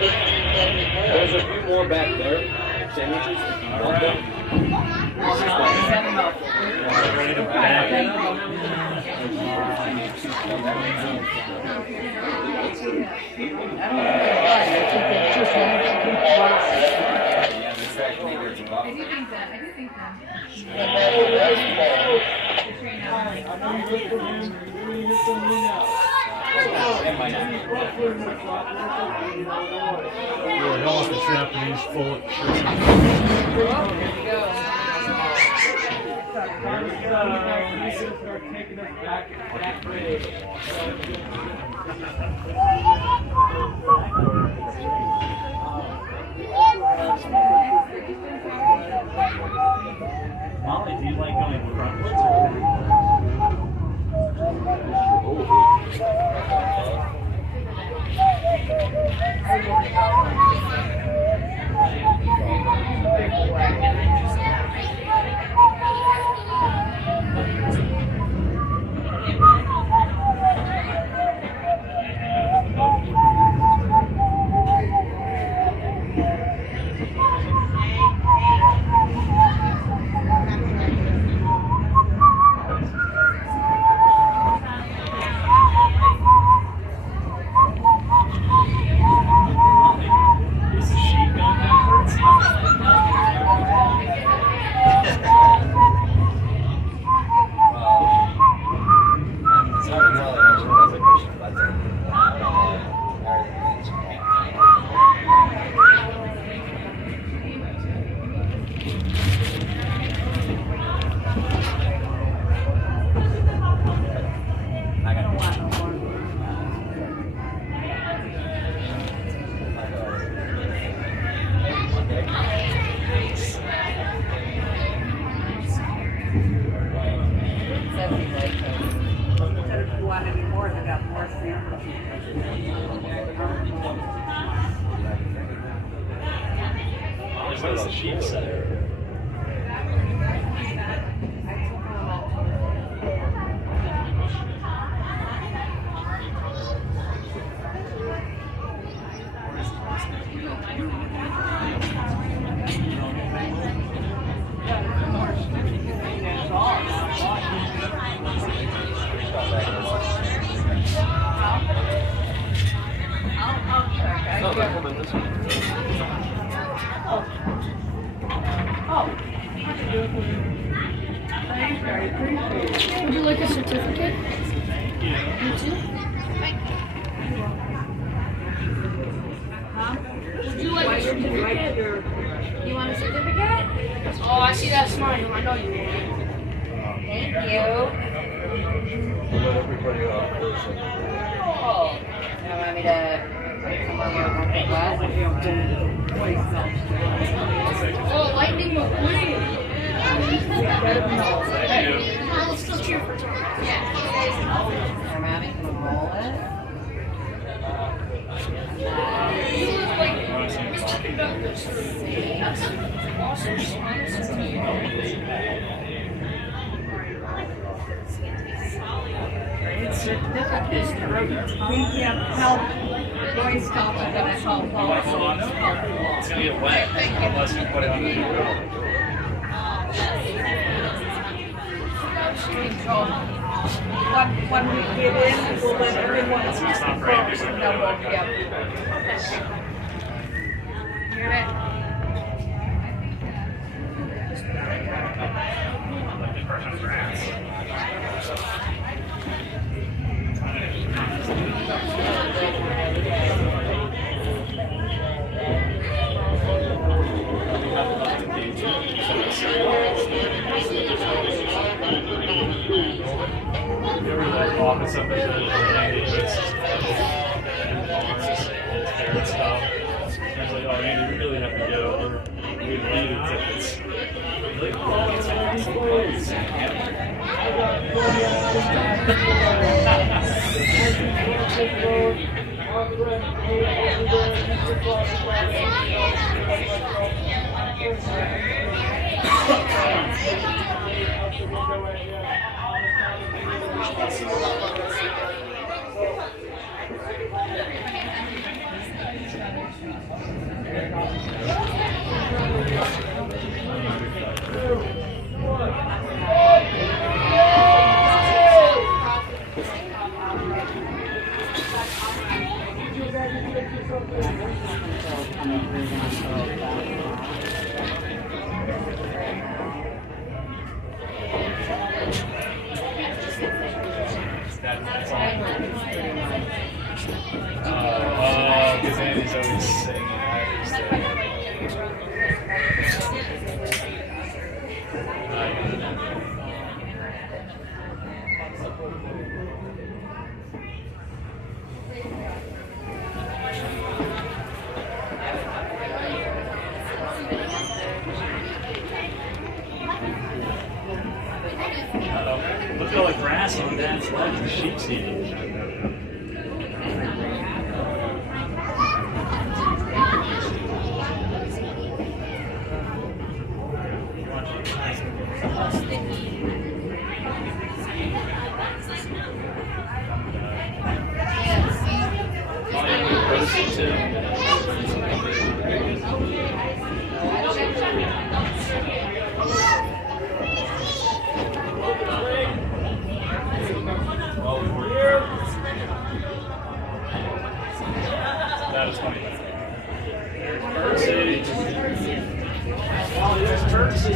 There's a few more back there. Sandwiches. All right. Ready to bag. Really off the Japanese bullet. Molly, do you like going frontwards or What's the sheep center? I'll Would you like a certificate? You too? Would you like a certificate? You want a certificate? Oh, I see that smile. I know you will. Thank you. Let everybody off first. Oh, you want me to wait for more Oh, Lightning McQueen. Let's go cheer for Tom. Yeah. I'm having to roll it. You look like Mr. Conductor. That's awesome. We can't help Boy Scouts are gonna help Hold on. It's gonna get wet unless you put it on the grill. When we get in, we'll let everyone It's not for everybody. and then we'll get. Hear it? Like the person grass. You ever like walk with somebody that Randy puts hair and stuff? And it's like, oh, Randy, we really have to go. Or we need the tickets. Like, oh, it's because Andy's always singing. Look at all the grass on Dad's legs. The sheep's eating. That is funny. There's Percy. Oh, there's Percy.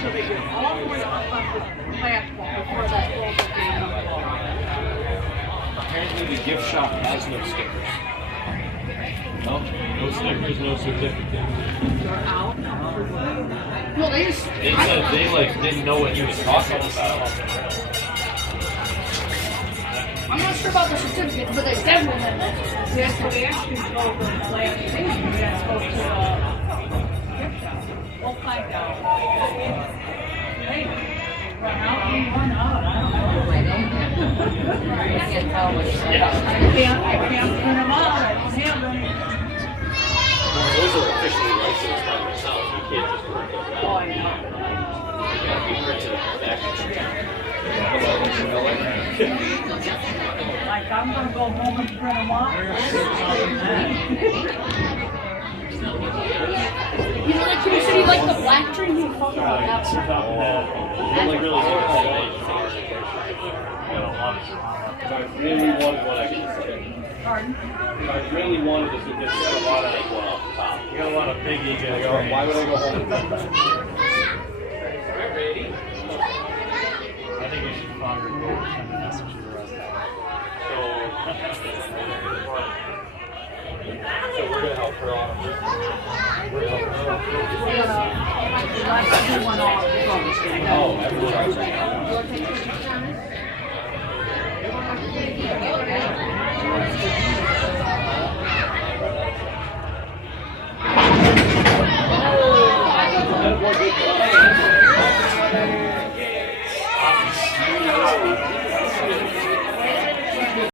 That's no big deal. I want to worry about basketball before that whole game. Apparently the gift shop has no stickers. No stickers, no certificate. They're out. No, they just. They said they like didn't know what he was talking about. I'm not sure about the certificates, but they definitely have that. That's what they actually go to the last thing. You have to go to gift shop. We'll find out. Hey, run out, we run out. I don't know. I can't tell what it says. I can't print them out. I don't have them. Those are officially licensed by themselves. You can't just print those Oh, out. I know. You gotta be printed on the back. Like, I'm gonna go home and print them out. You know, like you said, you like the black tree. You fucking like Right, that. on top of that, really good destination. Got a lot of If I really wanted one, I could just say. Pardon? If I really wanted this, there's a lot of take one off the top. You got a lot of big ego. Why would I go home? I think you should find her and send a message to the rest of So we're gonna help her out. We're gonna help her out. Oh, everyone's right now.